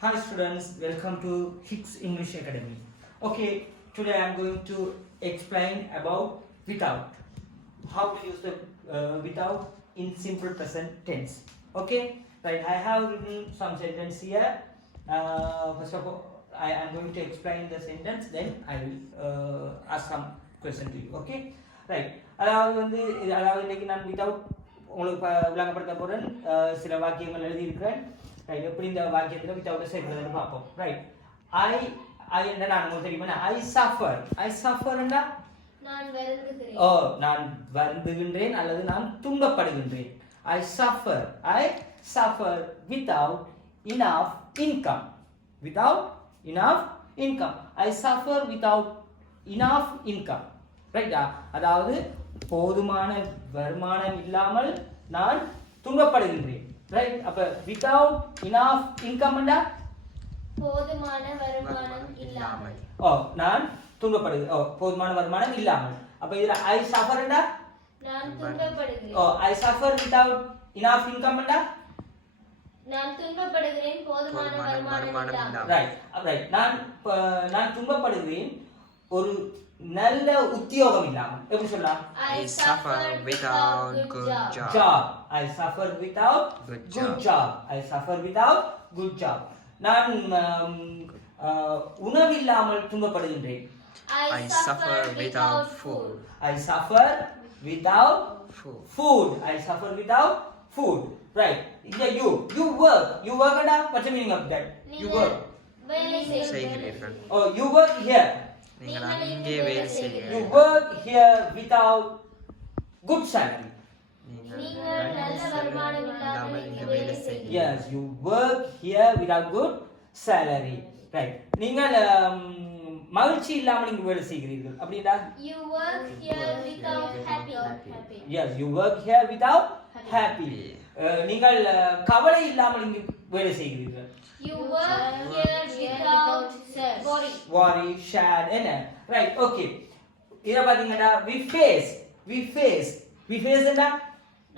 Hi students, welcome to Hicks English Academy. Okay, today I am going to explain about without. How to use the without in simple present tense. Okay, right. I have written some sentence here. First of all, I am going to explain the sentence. Then I will ask some question to you. Okay, right. அதாவது இன்னைக்கு நான் without உங்களுக்கு விளங்கப்படுத்த போறேன். சில வாக்கியங்கள் எழுதி இருக்கிறேன். ரைட், எப்படி இந்த வாக்கியத்துல வித்தவுட் சேர்க்கிறதுன்னு பார்ப்போம். ரைட், ஐ என்ன நான் உங்களுக்கு தெரியுமா, ஐ சஃபர்னா நான் வருந்துகிறேன். நான் வருந்துகின்றேன் அல்லது நான் துன்பப்படுகின்றேன். I suffer without enough income. I suffer without enough income. ரைட்டா, அதாவது போதுமான வருமானம் இல்லாமல் நான் துன்பப்படுகின்றேன். ரைட், அப்ப without enough income னா போதுமான வருமானம் இல்லாமல். நான் துன்பப்படுகிறேன். போதுமான வருமானம் இல்லாமல். அப்ப இதுல I suffer னா நான் துன்பப்படுகிறேன். I suffer without enough income னா நான் துன்பப்படுகிறேன் போதுமான வருமானம் இல்லாமல். ரைட், நான் துன்பப்படுகிறேன் ஒரு நல்ல உத்தியோகம் இல்லாமல். எப்படி சொல்லலாம்? I suffer without good job. I suffer without good job. I suffer without good job. நான் உணவில்லாமல் துன்பப்படுகின்றேன். I suffer without food. I suffer without food. I suffer without food. Right. Yeah, you work and what's the meaning of that? You work. வேலை செய்கிறீர்கள். You work here. நீங்கள் அங்கே வேலை You செய்கிறீர்கள். work here without good salary. நீங்கள் நல்ல வருமானம் இல்லாமல் இங்கே வேலை செய்கிறீர்கள். Yes, you work here without good salary. Right. நீங்கள் மகிழ்ச்சி இல்லாமல் இங்கு வேலை செய்கிறீர்கள். அப்படினா You work here without happy. Yes, you work here without happy. நீங்கள் கவலை இல்லாமல் இங்கு வேலை செய்கிறீர்கள். You work here without worry, sad, என்ன? Right, okay. இத பாத்தீங்கன்னா we face என்ன?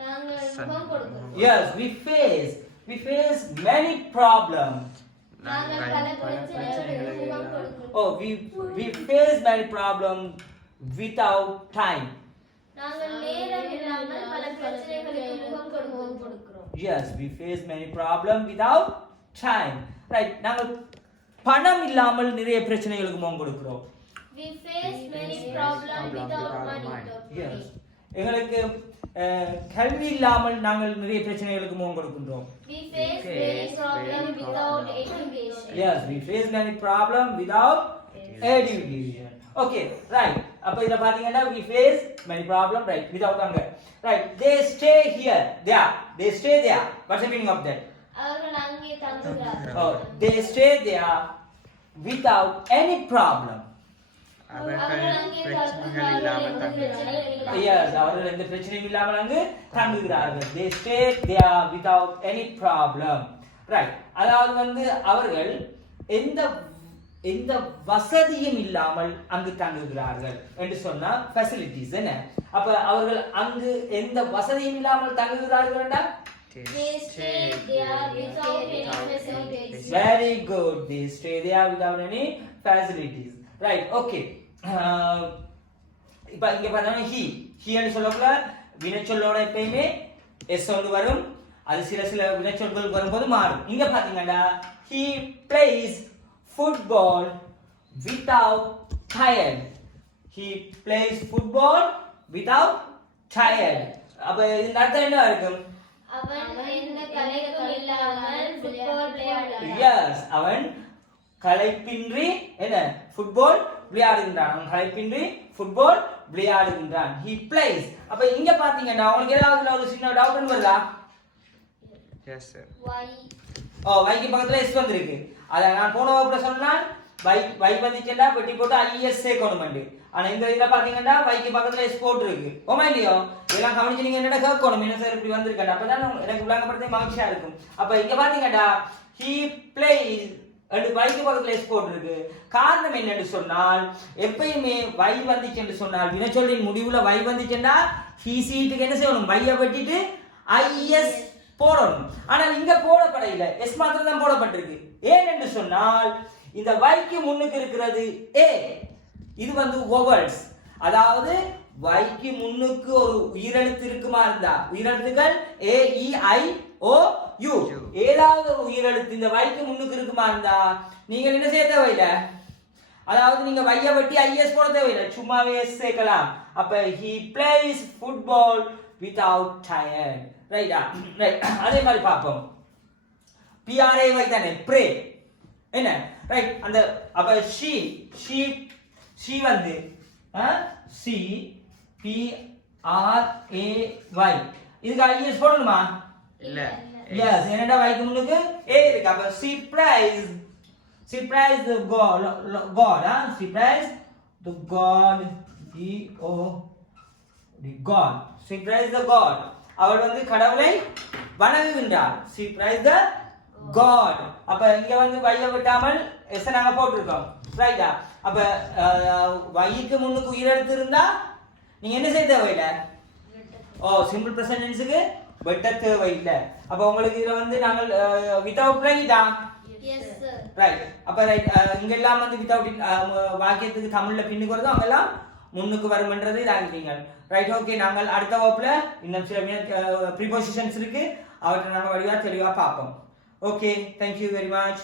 நாங்கள் முகம் கொடுக்கிறோம். Yes, we face many problems. நாங்கள் பல பிரச்சனைகளுக்கு முகம் கொடுக்கிறோம். We face many problems without time. நாங்கள் நேரம் இல்லாமல் பல பிரச்சனைகளுக்கு முகம் கொடுக்கிறோம். Yes, we face many problems without time. Right, நாங்கள் பணம் இல்லாமல் நிறைய பிரச்சனைகளுக்கு முகம் கொடுக்கிறோம். We face many problems without money. Yes, எங்களுக்கு கல்வி இல்லாமல் நாங்கள் நிறைய பிரச்சனைகளுக்கு முகம் கொடுக்கின்றோம். We face many problems without education. Yes, we face many problems without education. Okay, right. அப்ப இத பாத்தீங்கன்னா we face many problems, right, without anger. Right, they stay here. They stay there. What's the meaning of that? அவர்கள் அங்கே தங்குகிறார்கள். They stay there without any problem. அவர்கள் பிரச்சனைகள் இல்லாமல் தங்குகிறார்கள். Yes, அவர்கள் எந்த பிரச்சனையும் இல்லாமல் அங்கு தங்குகிறார்கள். They stay there without any problem. Right. அதாவது அவர்கள் எந்த வசதியும் இல்லாமல் அங்கு தங்குகிறார்கள் என்று சொன்னா ஃபெசிலிட்டிஸ் என்ன? அப்ப அவர்கள் அங்கு எந்த வசதியும் இல்லாமல் தங்குகிறார்கள் என்றால் They stay there without any facilities. very good, they stay there without any facilities. Right, okay. இப்ப இங்க பார்த்தா he ன்னு சொல்லக்குள்ள வினைச்சொல்லோட எப்பயுமே s வந்து வரும். அது சில வினைச்சொற்கள் வரும்போது மாறும். இங்க பாத்தீங்கன்னா he plays football without tired. He plays football without tired. அப்ப இந்த அர்த்தம் என்ன இருக்கும்? அவன் எந்த கலைக்கும் இல்லாமல் ஃபுட்பால் விளையாடுகிறான். Yes, அவன் களைப்பின்றி என்ன ஃபுட்பால் விளையாடுகின்றான். அவன் களைப்பின்றி ஃபுட்பால் விளையாடுகின்றான். He plays. அப்ப இங்க பாத்தீங்கன்னா உங்களுக்கு ஏதாவது ஒரு சின்ன டவுட் வருதா? Yes sir. Why? வைக்கு பக்கத்துல s வந்திருக்கு. அத நான் போன வகுப்புல சொன்னான் வை வந்துச்சுன்னா வெட்டி போட்டு is சேர்க்கணும். ஆனா இந்த இதுல பாத்தீங்கன்னா வைக்கு பக்கத்துல s போட்டுருக்கு. ஓமா இல்லையோ? இதெல்லாம் கவனிச்சு நீங்க என்னடா கேட்கணும், என்ன சார் இப்படி வந்திருக்கா? அப்பதான் எனக்கு விளங்கப்படுத்தே மகிழ்ச்சியா இருக்கும். அப்ப இங்க பாத்தீங்கன்னா he plays and வைக்கு பக்கத்துல s போட்டுருக்கு. காரணம் என்னன்னு சொன்னால் எப்பயுமே வை வந்துச்சு என்று சொன்னால் வினைச்சொல்லின் முடிவுல வை வந்துச்சுன்னா he சீட்டுக்கு என்ன செய்யணும்? வைய வெட்டிட்டு is போடணும். ஆனா இங்க போடப்படல, s மாத்திரம் தான் போடப்பட்டிருக்கு. ஏன் என்று சொன்னால் இந்த வைக்கு முன்னுக்கு இருக்கிறது ஏ, இது வந்து vowels. அதாவது வைக்கு முன்னுக்கு ஒரு உயிரெழுத்து இருக்குமா இருந்தா, உயிரெழுத்துக்கள் ஏ இ ஐ ஓ யூ, ஏதாவது ஒரு உயிரெழுத்து இந்த வைக்கு முன்னுக்கு இருக்குமா இருந்தா நீங்கள் என்ன செய்ய தேவையில்லை, அதாவது நீங்க வைய வெட்டி ஐஎஸ் போட தேவையில்லை, சும்மாவே சேர்க்கலாம். அப்ப he plays football without tired. ரைட்டா? ரைட். அதே மாதிரி பார்ப்போம். PRA வை தானே pray. என்ன? ரைட். அந்த அப்ப she வந்து C P R A Y. இதுக்கு ஐஎஸ் போடணுமா? இல்ல. Yes, என்னடா வைக்கு முன்னுக்கு A இருக்கு. அப்ப she prays the God, she prays the God, God. She prays the God. அவள் வந்து கடவுளை வணங்குகின்றாள். She prays the God. அப்ப இங்க வந்து வைய விட்டாமல் எஸ் நாங்க போட்டுருக்கோம். ரைட்டா? அப்ப வைக்கு முன்னுக்கு உயிரெழுத்து இருந்தா நீங்க என்ன செய்ய தேவையில்லை, சிம்பிள் பிரசன்ட் டென்ஸுக்கு வெட்ட தேவையில்லை. அப்ப உங்களுக்கு இதுல வந்து நாங்கள் வித்தவுட் ரைட்டா? Yes sir. ரைட். அப்ப ரைட், இங்க எல்லாம் வந்து வித்தவுட் வாக்கியத்துக்கு தமிழ்ல பின்னுக்கு வருதோ அங்கெல்லாம் முன்னுக்கு வரும்ன்றது இதாகிட்டீங்க. Right, okay. நாங்கள் அடுத்த வகுப்புல இன்னும் சில ப்ரீபொசிஷன்ஸ் இருக்கு, அவற்றை நம்ம வடிவா தெளிவா பார்ப்போம். Okay, thank you very much.